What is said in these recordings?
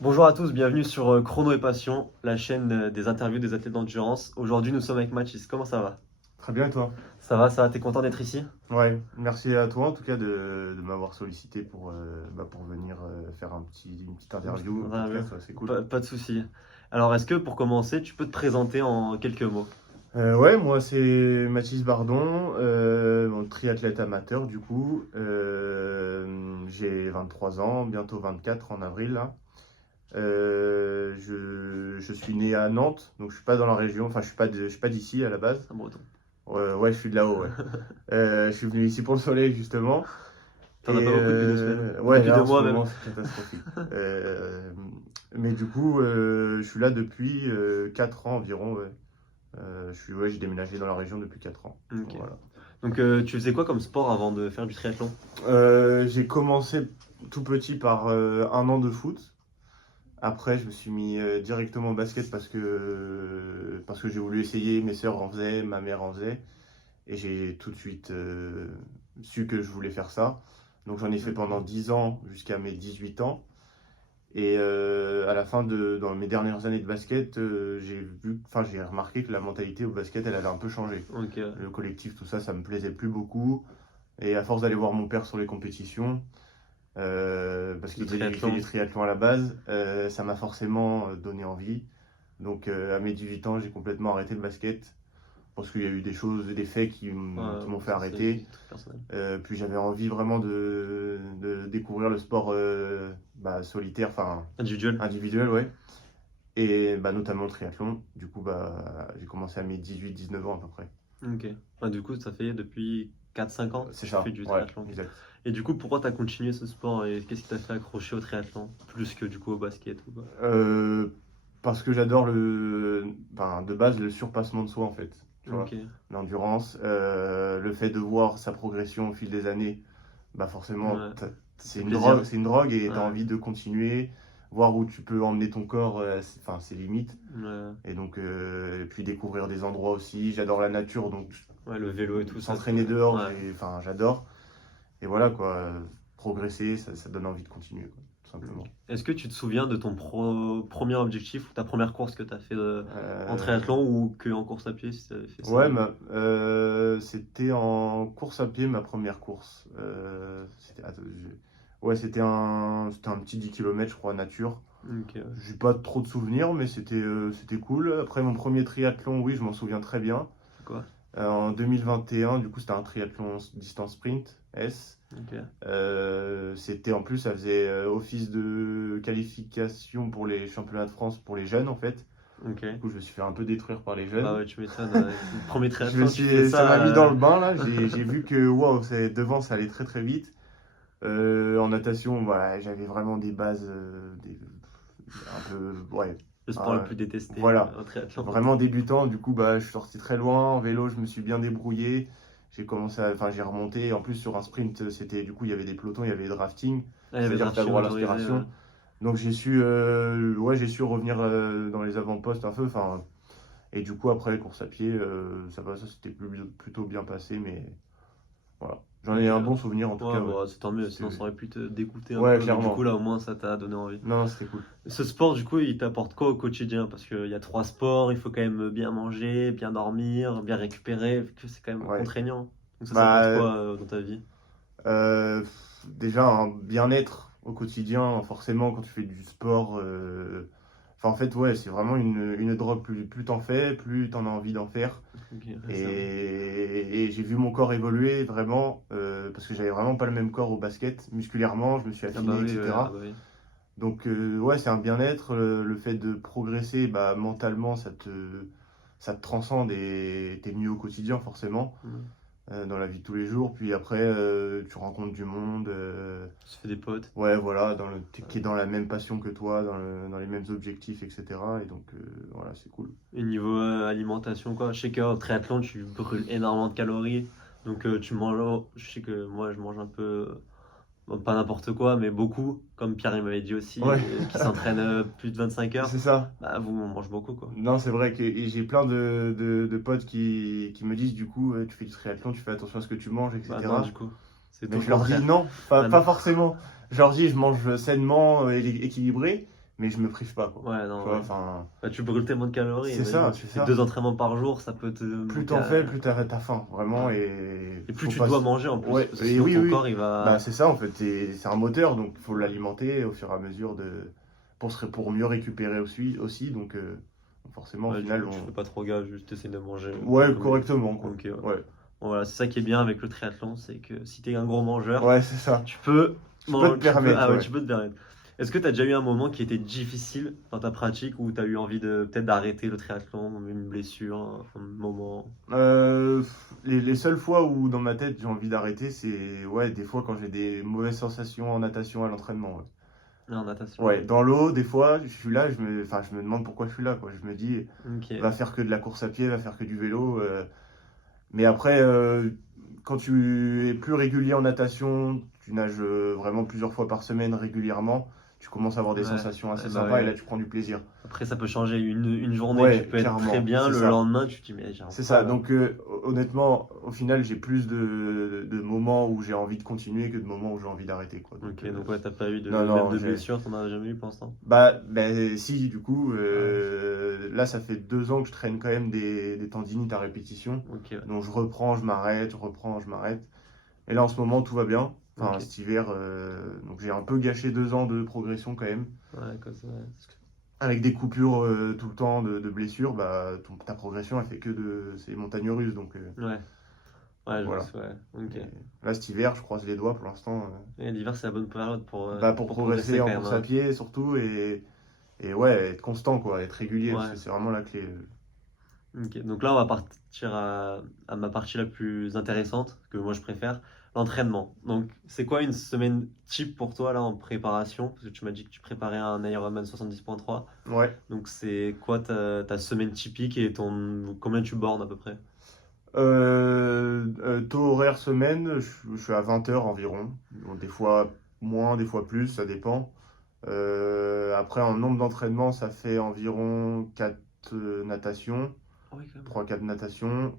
Bonjour à tous, bienvenue sur Chrono et Passion, la chaîne des interviews des athlètes d'endurance. Aujourd'hui, nous sommes avec Mathis. Comment ça va? Très bien, et toi? Ça va, t'es content d'être ici? Ouais, merci à toi en tout cas de m'avoir sollicité pour venir faire une petite interview au Ah, podcast, ouais, c'est cool. pas de souci. Alors, est-ce que pour commencer, tu peux te présenter en quelques mots? Ouais, moi c'est Mathis Bardon, triathlète amateur du coup. J'ai 23 ans, bientôt 24 en avril là. Je suis né à Nantes, donc je suis pas dans la région, enfin je suis pas d'ici à la base. C'est un breton. Ouais, je suis de là-haut, ouais. Je suis venu ici pour le soleil justement. T'en as pas beaucoup depuis 2 semaines? Ouais, Depuis là deux en ce mois même. moment c'est catastrophique. Mais du coup, je suis là depuis 4 ans environ. Ouais. J'ai déménagé dans la région depuis 4 ans. Ok. Voilà. Donc, tu faisais quoi comme sport avant de faire du triathlon? J'ai commencé tout petit par 1 an de foot. Après, je me suis mis directement au basket parce que j'ai voulu essayer. Mes sœurs en faisaient, ma mère en faisait. Et j'ai tout de suite su que je voulais faire ça. Donc j'en ai fait pendant 10 ans jusqu'à mes 18 ans. Et à la fin dans mes dernières années de basket, j'ai remarqué que la mentalité au basket, elle avait un peu changé. Ok. Le collectif, tout ça, ça me plaisait plus beaucoup. Et à force d'aller voir mon père sur les compétitions, parce qu'il Le il fait triathlon. du triathlon à la base, ça m'a forcément donné envie. Donc à mes 18 ans, j'ai complètement arrêté le basket parce qu'il y a eu des choses, des faits Ouais, qui m'ont fait ça, c'est des arrêter. trucs personnels. Puis j'avais envie vraiment de découvrir le sport solitaire, enfin Individuel. individuel, ouais. Et notamment le triathlon. Du coup, j'ai commencé à mes 18-19 ans à peu près. Ok. Ah, du coup, ça fait depuis 4 5 ans que C'est tu ça, fais du ouais, triathlon. exact. Et du coup, pourquoi tu as continué ce sport et qu'est-ce qui t'a fait accrocher au triathlon plus que du coup au basket ou quoi? Euh, Parce que j'adore de base, le surpassement de soi en fait. Tu vois, Ok. l'endurance, le fait de voir sa progression au fil des années, forcément, Ouais. c'est C'est une plaisir. drogue, c'est une drogue et tu as Ouais. envie de continuer, voir où tu peux emmener ton corps, ses limites. Ouais. Et donc, et puis découvrir des endroits aussi. J'adore la nature, donc Ouais, le vélo et tout ça. s'entraîner dehors, Ouais. j'adore. Et voilà quoi, progresser, ça donne envie de continuer, quoi, tout simplement. Est-ce que tu te souviens de ton premier objectif ou ta première course que tu as fait en Euh, triathlon ou que en course à pied si tu avais fait ça? ouais, c'était en course à pied ma première course. Ouais, c'était un petit 10 km, je crois, nature. Ok. J'ai pas trop de souvenirs, mais c'était cool. Après mon premier triathlon, oui, je m'en souviens très bien. C'est quoi? En 2021, du coup, c'était un triathlon distance sprint S. Ok. C'était en plus, ça faisait office de qualification pour les championnats de France pour les jeunes en fait. Ok. Du coup, je me suis fait un peu détruire par les Bah jeunes. ouais, tu m'étonnes. Le premier triathlon, tu fais Ça m'a ça. mis dans le bain là. J'ai vu que wow, devant ça allait très très vite. En natation, j'avais vraiment des bases un peu, ouais, Le sport le euh, plus détesté voilà, en triathlon. vraiment débutant. Du coup, je suis sorti très loin. En vélo, je me suis bien débrouillé. J'ai remonté. En plus, sur un sprint, du coup, il y avait des pelotons, il y avait des drafting. Ah, il y Ça veut avait dire que tu as drafting droit à autorisé. Ouais. l'inspiration. Donc j'ai su revenir dans les avant-postes un peu. Enfin, et du coup, après les courses à pied, ça s'était plutôt bien passé, mais voilà. J'en ai Ok. un bon souvenir en tout Ouais, cas, ouais. bah, c'est tant mieux, sinon ça C'était- aurait pu te dégoûter un Ouais, peu, mais du coup clairement. là au moins ça t'a donné envie. Non, non, c'était cool. Ce sport, du coup, il t'apporte quoi au quotidien? Parce qu'il y a 3 sports, il faut quand même bien manger, bien dormir, bien récupérer, vu que c'est quand même Ouais. contraignant. Donc ça Bah, t'apporte quoi dans ta vie? Déjà, un bien-être au quotidien, forcément, quand tu fais du sport. Enfin, en fait, ouais, c'est vraiment une drogue. Plus t'en fais, plus t'en as envie d'en faire. Ok, ouais, c'est vrai. Et j'ai vu mon corps évoluer vraiment, parce que j'avais vraiment pas le même corps au basket. Musculairement, je me suis Ah bah affiné, oui, ouais, ah etc. bah oui. Donc, ouais, c'est un bien-être. Le fait de progresser, mentalement, ça te transcende et t'es mieux au quotidien, forcément, Mm. dans la vie de tous les jours. Puis après, tu rencontres du monde. Tu te fais des potes. Ouais, voilà, qui est dans la même passion que toi, dans les mêmes objectifs, etc. Et donc, voilà, c'est cool. Et niveau alimentation, quoi. Je sais qu'en triathlon, tu brûles énormément de calories. Donc tu manges. Je sais que moi, je mange un peu. Bon, pas n'importe quoi, mais beaucoup. Comme Pierre, il m'avait dit aussi, Ouais, qui s'entraîne plus de 25 heures. c'est ça. Bah, vous, on mange beaucoup, quoi. Non, c'est vrai que et j'ai plein de potes qui me disent, du coup, tu fais du triathlon, tu fais attention à ce que tu manges, Bah, non, du etc. coup. C'est tout Mais le je leur dis contraire. non, Ah pas non. forcément. Je leur dis, je mange sainement et équilibré, mais je me prive pas, quoi. Ouais, non, Tu vois, ouais. enfin, Bah, tu brûles tellement de calories. c'est Imagine, ça, tu c'est fais ça. 2 entraînements par jour, ça peut te Plus monter t'en fais, à... plus t'as faim, vraiment, Ouais. et Et plus faut tu pas. dois manger en plus, Ouais, parce que et sinon oui, ton oui. corps il Bah, va. c'est ça, en fait, c'est un moteur, donc il faut l'alimenter au fur et à mesure pour mieux récupérer aussi, donc forcément, au Ouais, du final, coup, tu fais pas trop gaffe, juste t'essaies de manger ouais, comme il correctement, quoi. Ok, ouais. Ouais, Bon, voilà, c'est ça qui est bien avec le triathlon, c'est que si t'es un gros mangeur, ouais, c'est ça. tu peux. Tu peux te permettre, Ah ouais, ouais. tu peux te permettre. Est-ce que tu as déjà eu un moment qui était difficile dans ta pratique où tu as eu envie de peut-être d'arrêter le triathlon, une blessure, un moment? Les seules fois où dans ma tête j'ai envie d'arrêter, c'est ouais, des fois quand j'ai des mauvaises sensations en natation à l'entraînement. Ouais. En natation, Ouais, ouais. dans l'eau, des fois, je suis là, enfin, je me demande pourquoi je suis là, quoi. Je me dis, Ok. va faire que de la course à pied, va faire que du vélo. Mais après, quand tu es plus régulier en natation, tu nages vraiment plusieurs fois par semaine régulièrement, tu commences à avoir des Ouais, sensations assez ouais, bah sympas et là ouais. tu prends du plaisir. Après, ça peut changer. Une journée, tu Ouais, peux être très clairement, bien, c'est le ça. lendemain, tu te dis, mais j'arrive C'est pas ça. là. Donc, honnêtement, au final, j'ai plus de moments où j'ai envie de continuer que de moments où j'ai envie d'arrêter, quoi. Ok, donc ouais, t'as pas eu Non, même non, de blessure, t'en as jamais eu pour l'instant? bah, si, du coup, Ouais, là, ça fait 2 ans que je traîne quand même des tendinites à répétition. ok, ouais. Donc, je reprends, je m'arrête, je reprends, je m'arrête. Et là, en ce moment, tout va bien. Enfin, Ok. cet hiver, donc j'ai un peu gâché 2 ans de progression quand même. Ouais, comme ça, ouais. Avec des coupures tout le temps de blessures, bah, ta progression, elle fait que c'est montagnes russes. Ouais, Donc ouais, je vois voilà. ça, ouais. Ok. Mais là, cet hiver, je croise les doigts pour l'instant. Et l'hiver, c'est la bonne période Bah, pour pour progresser progresser en quand même, course à hein. pied surtout et ouais, être constant, quoi, être régulier, parce que Ouais. c'est vraiment la clé. Ok, donc là, on va partir à ma partie la plus intéressante, que moi je préfère, l'entraînement. Donc, c'est quoi une semaine type pour toi là en préparation? Parce que tu m'as dit que tu préparais un Ironman 70.3. Ouais. Donc, c'est quoi ta semaine typique et combien tu bornes à peu près? Taux horaire semaine, je suis à 20 heures environ. Donc, des fois moins, des fois plus, ça dépend. Après, en nombre d'entraînements, ça fait environ 4 natations, Ah oui, quand même. 3-4 natations,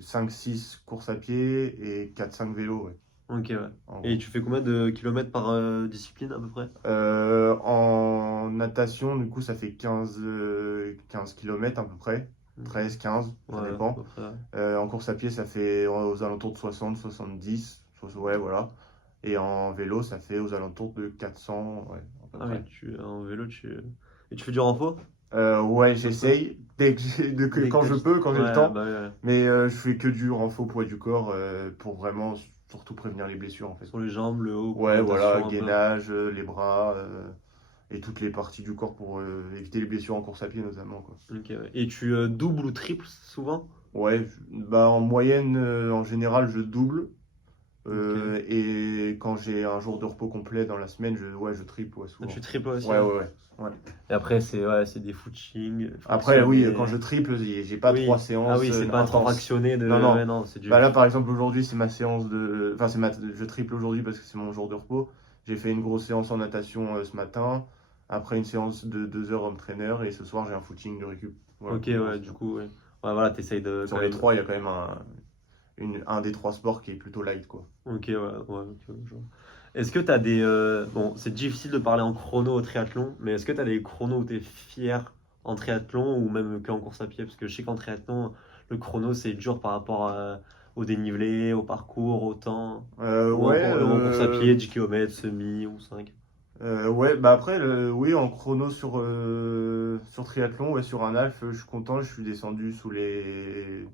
5-6 courses à pied et 4-5 vélos, ouais, Ok, ouais. en Et gros. tu fais combien de kilomètres par discipline à peu près? En natation, du coup, ça fait 15 km à peu près, Ok. 13-15, ça Ouais, à dépend. peu près, ouais. En course à pied, ça fait aux alentours de 60-70, ouais, voilà. Et en vélo, ça fait aux alentours de 400, ouais, à peu Ah oui, près. en vélo, Et tu fais du renfort? Ouais, Un peu? j'essaye dès que Dès que quand t'as... je peux, quand j'ai le Ouais, temps. bah ouais. Mais je fais que du renfort poids du corps pour vraiment surtout prévenir les blessures en fait. Sur les jambes, le haut, Ouais, voilà, rotation un peu. gainage, les bras et toutes les parties du corps pour éviter les blessures en course à pied notamment quoi. Ok, ouais. Et tu doubles ou triples souvent? Ouais, bah en moyenne, en général, je double. Ok. Et quand j'ai un jour de repos complet dans la semaine, je triple ouais, Ah, tu souvent. triples aussi, Ouais, ouais. ouais, ouais. Ouais. Et après, c'est des footings, Après, oui, quand fractionnés. je triple, j'ai pas 3 séances Oui, c'est pas trop intenses. fractionné Non, Ouais, non. non, c'est Bah du. là, par exemple, aujourd'hui, c'est ma séance de. Enfin, je triple aujourd'hui parce que c'est mon jour de repos. J'ai fait une grosse séance en natation ce matin. Après une séance de 2 heures home trainer. Et ce soir, j'ai un footing de récup. Voilà, Ok, pour une ouais, grosse du séance. coup, ouais. Ouais, voilà, t'essayes de Sur quand les même. trois, il y a quand même un des trois sports qui est plutôt light, quoi. Ok, ouais, ok, je vois. Est-ce que t'as des. Bon, c'est difficile de parler en chrono au triathlon, mais est-ce que t'as des chronos où t'es fier en triathlon ou même qu'en course à pied? Parce que je sais qu'en triathlon, le chrono, c'est dur par rapport au dénivelé, au parcours, au temps. Ouais, En course à pied, 10 km, semi ou 5. ouais, bah après, oui, en chrono sur triathlon, ouais, sur un half, je suis content, je suis descendu sous les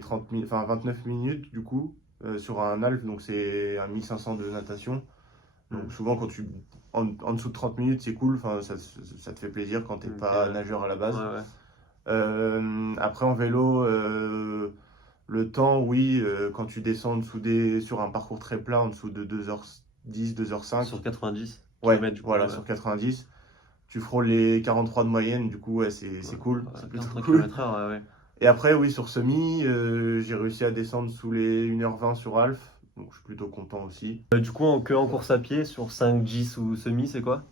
30 minutes, enfin 29 minutes du coup, sur un half, donc c'est à 1500 de natation. Donc Hmm. souvent, en dessous de 30 minutes, c'est cool, enfin, ça te fait plaisir quand t'es Ok, pas ouais. nageur à la Ouais, base. ouais. Après, en vélo, le temps, oui, quand tu descends sur un parcours très plat, en dessous de 2h10, 2h05, Sur 90 ouais, km, du coup, voilà, ouais. sur 90, tu frôles les 43 de moyenne, du coup, ouais, Ouais, c'est cool, ouais, c'est plutôt 43 cool. km/h, ouais, ouais. Et après, oui, sur semi, j'ai réussi à descendre sous les 1h20 sur Alf, donc je suis plutôt content aussi. Du coup, en course à pied, sur 5, 10 ou semi, c'est quoi?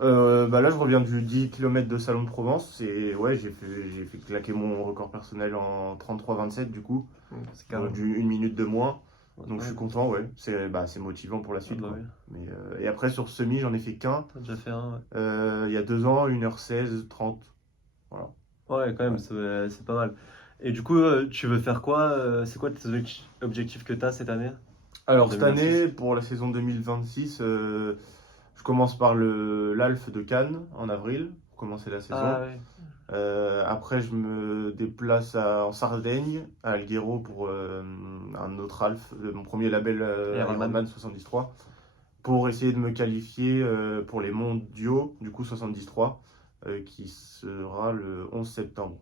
Bah là, je reviens du 10 km de Salon de Provence, et ouais, j'ai fait claquer mon record personnel en 33-27 du coup, C'est carré. du 1 minute de moins. Donc je suis content, ouais. C'est motivant pour la Ah suite, bah quoi. oui. Mais, et après, sur semi, j'en ai fait qu'un. T'as déjà fait un, ouais. Il y a 2 ans, 1h16, 30. Voilà. Ouais, quand même, Ouais. c'est pas mal. Et du coup, tu veux faire quoi? C'est quoi tes objectifs que t'as cette année? En Alors, cette 2026? année, pour la saison 2026, je commence par l'Alf de Cannes en avril, pour commencer la saison. Ah ouais. Après, je me déplace en Sardaigne, à Alghero, pour un autre Alf, mon premier label Ironman. Ironman 73, pour essayer de me qualifier pour les mondiaux, du coup 73, qui sera le 11 septembre.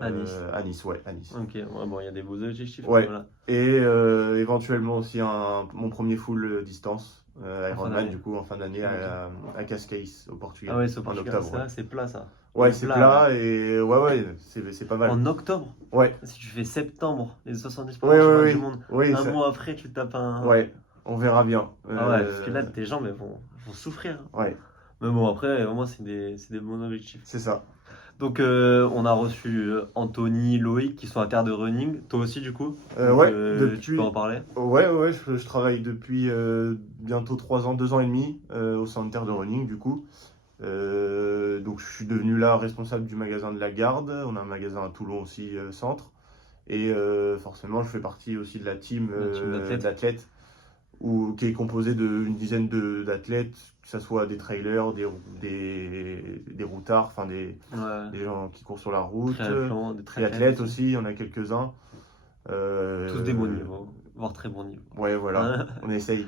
À Nice. À Nice, ouais, à Nice. Ok, ouais, bon, il y a des beaux objectifs, Ouais. voilà. Et éventuellement aussi mon premier full distance, En fin Ironman, d'année. du coup, en fin d'année à Cascais, au Portugal, Ah ouais, c'est au en Portugal, octobre. ça, Ouais, c'est plat, ça. ouais c'est plat et ouais, c'est pas mal. En octobre? Ouais, Si tu fais septembre, les 70 ouais, premiers championnats ouais, du oui. monde, Oui, un mois après, tu tapes un. ouais, on verra bien. Ah ouais, parce que là, tes jambes, elles vont souffrir. Ouais, Mais bon, après, au moins, c'est des bons objectifs. c'est ça. Donc, on a reçu Anthony, Loïc qui sont à Terre de Running. Toi aussi, du coup. Donc, Ouais, tu peux en parler. Ouais, je travaille depuis bientôt 3 ans, 2 ans et demi au centre Terre de Running, du coup. Donc je suis devenu là responsable du magasin de la Garde. On a un magasin à Toulon aussi, centre. Et forcément, je fais partie aussi de la team d'athlètes, qui est composée d'une dizaine d'athlètes, que ce soit des trailers, des routards, enfin des Ouais. gens qui courent sur la route, Triathlon, des des triathlètes athlètes aussi, il y en a quelques-uns. Tous des bons niveaux, voire très bons niveaux. Ouais, voilà, on essaye.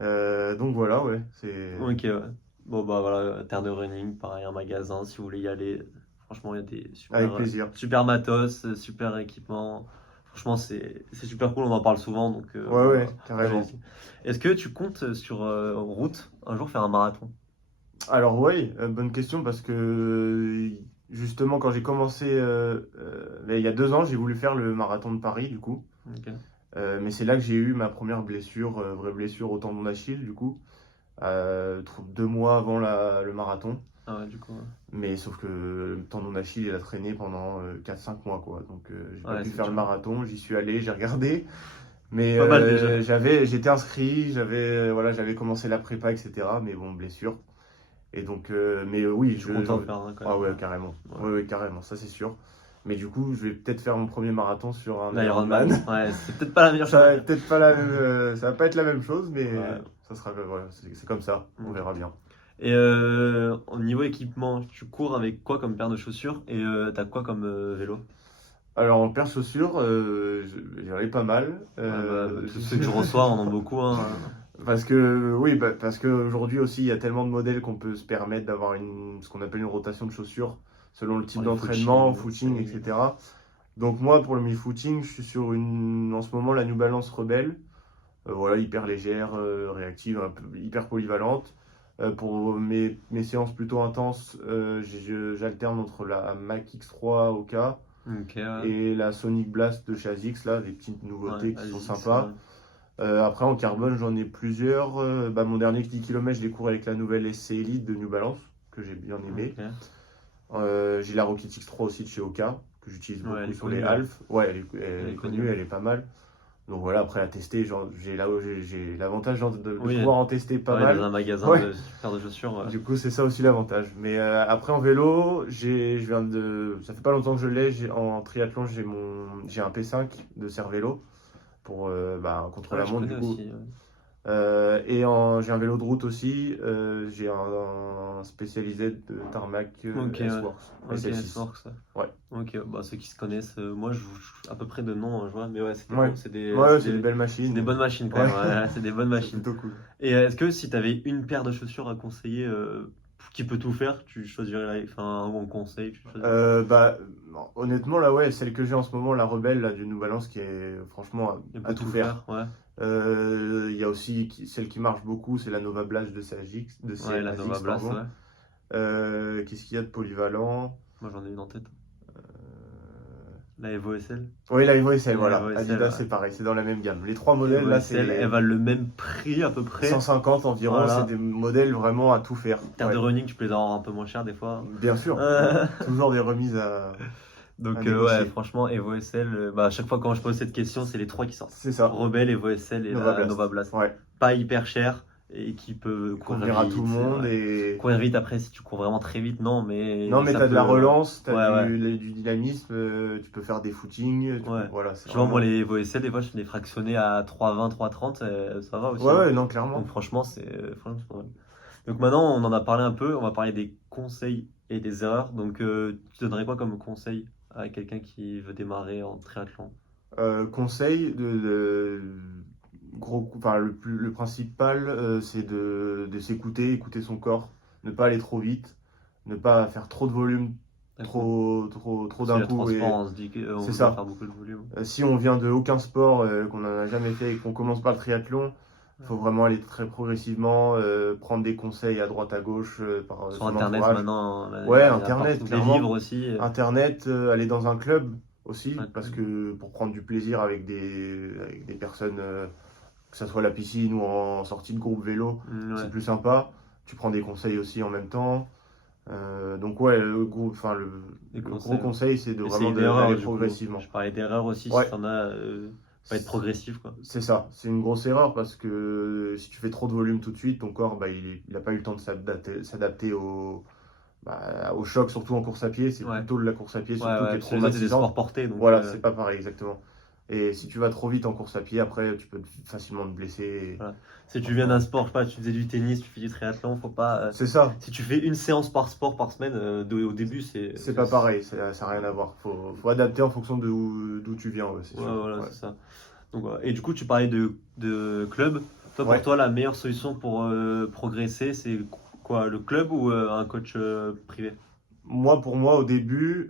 Donc voilà, ouais, c'est... Ok, ouais. Bon, bah voilà, Terre de Running, pareil, un magasin, si vous voulez y aller. Franchement, il y a des Avec plaisir. super matos, super équipements. Franchement, c'est super cool, on en parle souvent. Donc, Ouais, carrément. allez-y. Est-ce que tu comptes sur route un jour faire un marathon? Alors oui, bonne question parce que justement quand j'ai commencé, il y a 2 ans, j'ai voulu faire le marathon de Paris du coup. Ok. Mais c'est là que j'ai eu ma première blessure, vraie blessure au tendon d'Achille du coup, 2 mois avant le marathon. Ah ouais, du coup. Ouais. Mais sauf que le tendon d'Achille il a traîné pendant 4-5 mois quoi. Donc j'ai pas Ouais, pu c'est faire le dur. marathon, j'y suis allé, j'ai regardé. Mais Pas mal déjà. j'étais inscrit, j'avais commencé la prépa, etc. Mais bon, blessure. Et donc, oui, Je suis content de faire un quand Ah même. ouais, carrément. Ouais. Ouais, carrément, ça c'est sûr. Mais du coup, je vais peut-être faire mon premier marathon sur un L'Ironman. Ironman. Ouais, c'est peut-être pas la meilleure Ça va chose. peut-être pas la même, ça va pas être la même chose, mais Ouais. ça sera, voilà, c'est comme ça, on Ok. verra bien. Et au niveau équipement, tu cours avec quoi comme paire de chaussures et t'as quoi comme vélo? Alors en paire chaussures, j'en ai pas mal. Ouais, bah, tous ceux que je reçois en ont beaucoup, hein. Parce que oui, parce qu'aujourd'hui aussi, il y a tellement de modèles qu'on peut se permettre d'avoir ce qu'on appelle une rotation de chaussures selon le type Pour les d'entraînement, footings, footing, etc. Donc moi, pour le mi-footing, je suis sur en ce moment la New Balance Rebelle. Voilà, hyper légère, réactive, un peu, hyper polyvalente. Pour mes séances plutôt intenses, j'alterne entre la Mac X3 Oka Ok, ouais. et la Sonic Blast de chez ASICS, là, des petites nouveautés Ouais, qui sont ASICS, sympas. Après, en carbone, j'en ai plusieurs. Mon dernier 10 km, je l'ai couru avec la nouvelle SC Elite de New Balance, que j'ai bien aimé. Ok. J'ai la Rocket X3 aussi de chez Oka, que j'utilise Ouais, beaucoup elle est sur les connue, half. Ouais, elle Elle est est connue, connue. elle est pas mal. Donc voilà, après à tester, j'ai l'avantage de Oui, pouvoir en tester pas ouais, mal. dans un magasin Ouais. de paires de chaussures. Ouais. Du coup, c'est ça aussi l'avantage. Mais après, en vélo, ça fait pas longtemps que je l'ai. En triathlon, j'ai un P5 de Cervélo pour contre Ah ouais, la je montre connais du coup. aussi. Ouais. Et j'ai un vélo de route aussi. J'ai un spécialisé de Tarmac Ok, S-Works. Ok, SL6. S-Works, Ouais. Ok, bah ceux qui se connaissent, moi à peu près de nom, je vois, mais ouais, c'était Ouais. bon, c'est des belles machines. c'est des bonnes machines quand Ouais. même, ouais, c'est des bonnes C'est machines. plutôt cool. Et est-ce que si tu avais une paire de chaussures à conseiller qui peut tout faire, tu choisirais un bon conseil, tu choisirais... Honnêtement, là, ouais, celle que j'ai en ce moment, la Rebelle là, du New Balance, qui est franchement Elle à peut tout faire. ouais. Il y a aussi celle qui marche beaucoup, c'est la Nova Blast de ASICS, Ouais, la Nova Blast, pardon. ouais. Qu'est-ce qu'il y a de polyvalent? Moi j'en ai une en tête. La Evo SL. Oui, la Evo SL, La voilà. Evo SL, Adidas, ouais. c'est pareil, c'est dans la même gamme. Les trois modèles, Evo là, SL, c'est elle valent le même prix à peu près. 150 environ. Voilà. C'est des modèles vraiment à tout faire. Terre Ouais. de running, tu peux les avoir un peu moins cher des fois. Bien sûr, toujours des remises Donc, négocier. ouais, franchement, Evo SL, à chaque fois quand je pose cette question, c'est les trois qui sortent. C'est ça. Rebelle, Evo SL et Nova la Blast. Nova Blast. Ouais. Pas hyper cher et qui peut courir Convenir à vite. tout le monde Ouais. et. Courir vite après, si tu cours vraiment très vite, non, mais. Non, mais ça t'as de la peut- relance, t'as Ouais, du dynamisme, tu peux faire des footings. Ouais. Voilà, c'est Tu vois, moi, vraiment. les Evo SL, des fois, je fais des fractionnés à 3,20, 3,30, ça va aussi. Ouais, Hein. ouais, non, clairement. Donc, franchement, c'est pas mal. Donc, maintenant, on en a parlé un peu. On va parler des conseils et des erreurs. Donc, tu donnerais quoi comme conseil à quelqu'un qui veut démarrer en triathlon? Conseil enfin, le principal, c'est de s'écouter, écouter son corps, ne pas aller trop vite, ne pas faire trop de volume, D'un coup. trop Parce que d'un le coup. transport, Et on se dit qu'on c'est doit ça. faire beaucoup de volume. Si on vient de aucun sport, qu'on n'en a jamais fait et qu'on commence par le triathlon, il faut vraiment aller très progressivement, prendre des conseils à droite à gauche par Sur son Internet, entourage. maintenant, Ouais, il y a Internet, partout. Des clairement. livres aussi. Internet, aller dans un club aussi, Un parce club. que pour prendre du plaisir avec des personnes, que ce soit à la piscine ou en sortie de groupe vélo, Ouais. c'est plus sympa. Tu prends des conseils aussi en même temps. Donc ouais, Des le gros conseils, ouais. conseil, c'est Et c'est vraiment une erreur, d'aller du coup. progressivement. Je parlais d'erreur aussi, Ouais. si t'en as, pas être progressif, quoi. C'est ça, c'est une grosse erreur parce que si tu fais trop de volume tout de suite, ton corps, il n'a pas eu le temps de s'adapter au choc, surtout en course à pied. C'est Ouais. plutôt de la course à pied, Ouais, surtout ouais, qui est parce que les autres, c'est des traumatisante. sports portés, donc. Voilà, c'est pas pareil, exactement. Et si tu vas trop vite en course à pied, après, tu peux facilement te blesser. Voilà. Si tu viens d'un sport, je sais pas, tu faisais du tennis, tu fais du triathlon, faut pas. C'est ça, Si tu fais une séance par sport par semaine, au début, c'est pas pareil, ça n'a rien à voir. Faut adapter en fonction d'où tu viens, ouais, c'est Ouais, sûr. voilà, Ouais. c'est ça. Donc, voilà. Et du coup, tu parlais de club. Toi, pour Ouais. toi, la meilleure solution pour progresser, c'est quoi, le club ou un coach privé? Pour moi, au début,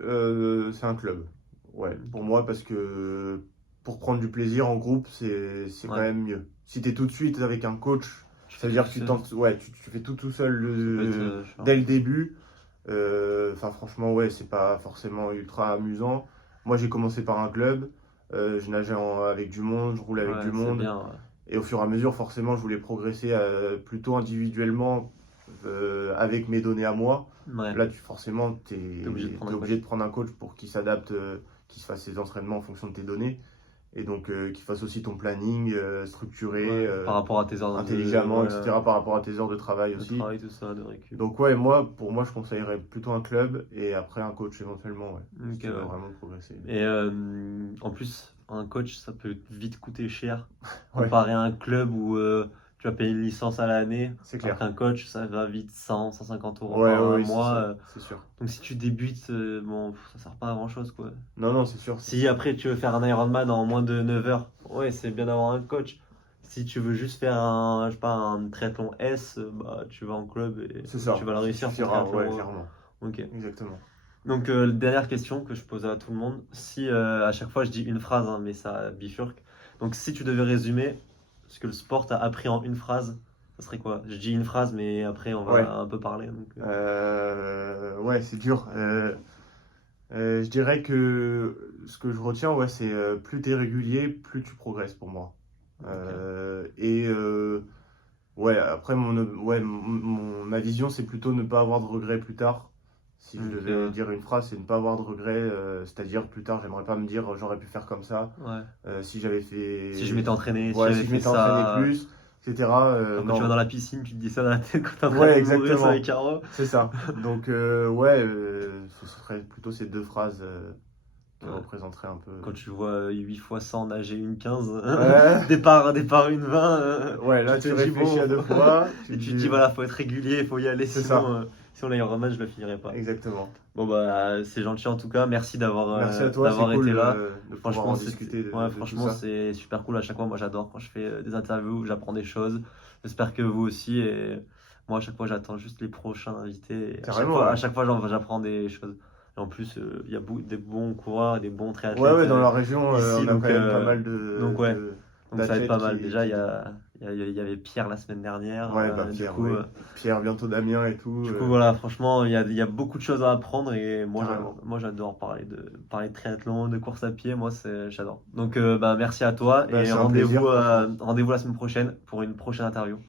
c'est un club. Ouais, pour moi, parce que pour prendre du plaisir en groupe, c'est quand Ouais. même mieux. Si tu es tout de suite avec un coach, Tu ça fais veut dire tout que seul. tu fais tout seul Ça peut être chiant. dès le début. Enfin, franchement, ouais, c'est pas forcément ultra amusant. Moi, j'ai commencé par un club. Je nageais avec du monde, je roulais avec Ouais, du c'est monde. bien. Ouais. Et au fur et à mesure, forcément, je voulais progresser plutôt individuellement avec mes données à moi. Ouais. Là, forcément, tu T'es obligé de prendre un obligé de prendre un coach pour qu'il s'adapte, qu'il se fasse ses entraînements en fonction de tes données. Et donc, qu'il fasse aussi ton planning structuré, Ouais, par rapport à tes heures intelligemment, ouais, etc. par rapport à tes heures de travail de aussi. travail, tout ça, de récup. Donc, ouais, pour moi, je conseillerais plutôt un club et après un coach éventuellement, ouais. Si Ok, tu veux ouais. vraiment progresser. Et en plus, un coach, ça peut vite coûter cher. Ouais. Comparé à un club où tu vas payer une licence à l'année, C'est clair. alors qu'un coach, ça va vite 100, 150 euros Ouais, par ouais, mois. c'est sûr. Donc si tu débutes, bon, ça sert pas à grand chose, quoi. Non, c'est sûr. Si après tu veux faire un Ironman en moins de 9 heures, ouais, c'est bien d'avoir un coach. Si tu veux juste faire je sais pas, un triathlon S, tu vas en club et C'est ça. tu vas le réussir ton Suffira, triathlon. ouais, clairement. Ok. Exactement. Donc, dernière question que je pose à tout le monde. Si à chaque fois je dis une phrase, hein, mais ça bifurque. Donc, si tu devais résumer ce que le sport t'a appris en une phrase, ça serait quoi? Je dis une phrase, mais après on va Ouais. un peu parler. Donc, Ouais, c'est dur. Je dirais que ce que je retiens, ouais, c'est plus tu es régulier, plus tu progresses pour moi. Ouais, après, ma vision, c'est plutôt ne pas avoir de regrets plus tard. Si je devais dire une phrase, c'est ne pas avoir de regrets, c'est-à-dire plus tard, j'aimerais pas me dire j'aurais pu faire comme ça. ouais. Si j'avais fait. Si je m'étais entraîné, Ouais, si si je j'avais fait m'étais entraîné ça. plus, etc. Quand tu vas Non. dans la piscine, tu te dis ça dans la tête quand t'es en train Ouais, de mourir sur exactement. les carreaux. C'est ça. Donc, ouais, ce serait plutôt ces deux phrases qui Ouais. représenteraient un peu. Quand tu vois 8 fois 100 nager une 15, Ouais. départ une 20, Ouais, là, tu tu te dis réfléchis bon. à deux fois. Et tu te dis voilà, faut être régulier, il faut y aller, C'est sinon l'Ironman, je le finirai pas. Exactement. Bon c'est gentil en tout cas, merci Merci à toi, c'est d'avoir cool été là. de pouvoir en discuter de tout Franchement, ça. c'est super cool à chaque fois. Moi, j'adore quand je fais des interviews, j'apprends des choses. J'espère que vous aussi. Et moi, à chaque fois, j'attends juste les prochains invités. Et Carrément, à ouais. chaque fois, j'apprends des choses. Et en plus, il y a des bons coureurs, des bons triathlètes. Ouais, dans la région, ici, on a donc, quand même pas mal de. donc, ouais. Donc ça va être pas mal. Déjà, il qui- y avait Pierre la semaine dernière. Ouais, du Pierre, coup, ouais. Pierre, bientôt Damien et tout. du coup, voilà, franchement, il y a beaucoup de choses à apprendre et Carrément. moi j'adore parler de triathlon, de course à pied, j'adore. Donc, merci à toi et C'est un plaisir, franchement. rendez-vous la semaine prochaine pour une prochaine interview.